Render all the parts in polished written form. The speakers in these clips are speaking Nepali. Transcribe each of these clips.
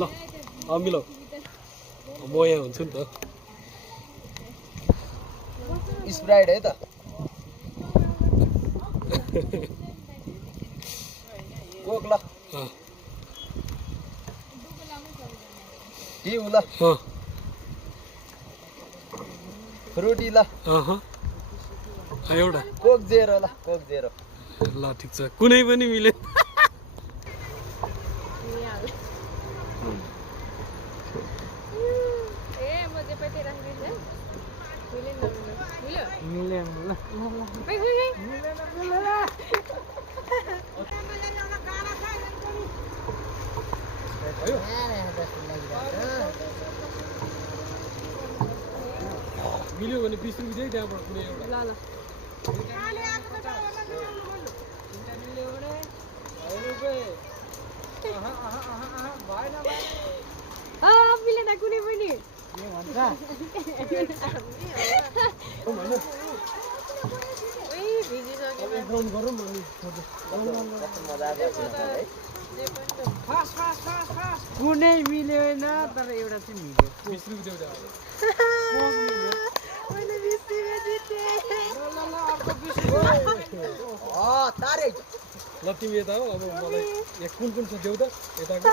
ल मिलाऊ म यहाँ हुन्छु नि त स्प्राइट है त कोक ल टी ल फ्रुटी ल एउटा कोक जेरो ल कोक जेरो ल ठिक छ कुनै पनि मिले मिल्यो भने 20 रुपैयाँ चाहिँ त्यहाँबाट कुनै एउटा ल मिलेन कुनै पनि कुनै मिलेन तर एउटा चाहिँ मिल्यो 20 रुपैयाँ तारे ल तिमी यता हो अब मलाई यहाँ कुन छ देऊ त यताको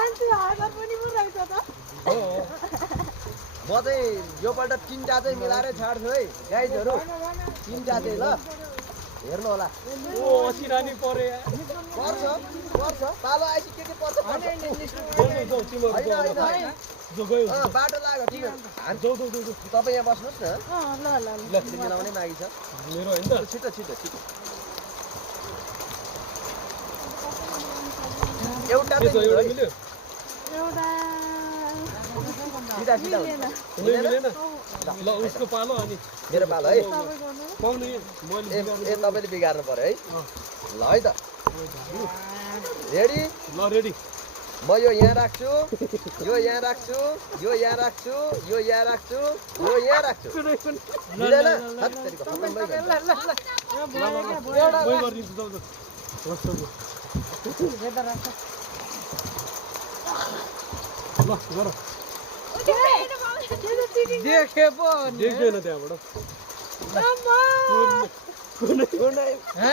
म चाहिँ योपल्ट 3टा चाहिँ मिलाएर छाड्छु है गाइजहरू 3टा चाहिँ ल हेर्नु होला ओ सिरानी परे पर्छ पालो आइसि के पर्छ बाटो लाग्यो तिमीहरू तपाईँ यहाँ बस्नुहोस् न मिलाउने मागी छ मेरो होइन त छिटो एउटा एउटा मिल्यो सिधा मिलेन ल उसको पालो अनि मेरो पालो है पाउनु मैले ए तपाईँले बिगार्नु पर्यो है ल है त रेडी ल रेडी म यो यहाँ राख्छु यो यहाँ राख्छु यो यहाँ राख्छु यो यहाँ राख्छु यो यहाँ राख्छु मिलेन देखे पो देख्दैन त्यहाँबाट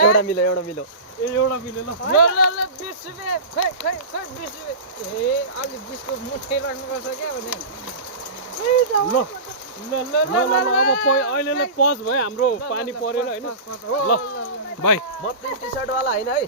एउटा मिलो ए एउटा मिल्यो ल 20 रुपियाँ खै 20 रुपियाँ ए अलि बिस्कुट मुठै राख्नुपर्छ क्या भने ल अब अहिले नै पज भयो हाम्रो पानी परेर होइन ल बाई म प्रिन्ट टी सर्ट वाला होइन है